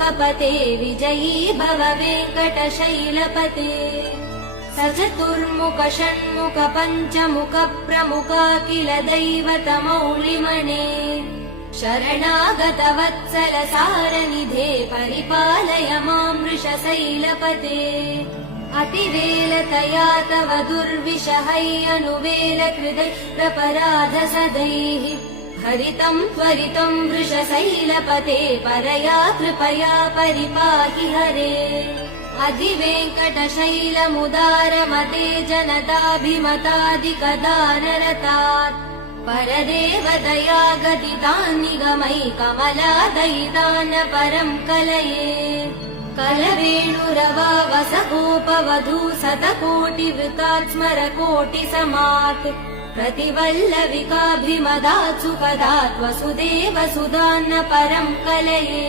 लोकपते विजयी भव वेङ्कटशैलपते सचतुर्मुख षण्मुख पञ्चमुख प्रमुखाखिल दैवतमौलिमणे शरणागत वत्सल सारनिधे परिपालय मां वृषशैलपते अतिवेलतया तव दुर्विषहैयनुवेल कृतैरपराध सदैः हरितं त्वरितं वृषशैलपते परया कृपया परिपाहि हरे अधिवेङ्कटशैलमुदारमते जनताभिमतादिकदानरतात् परदेवदया गदितान् निगमै कमलादयितान् परं कलये कलवेणुरवावसगोपवधू शतकोटिवृतात् स्मरकोटिसमात् प्रतिवल्लविकाभिमदात् सुखदात् वसुदेव सुधान्न परं कलये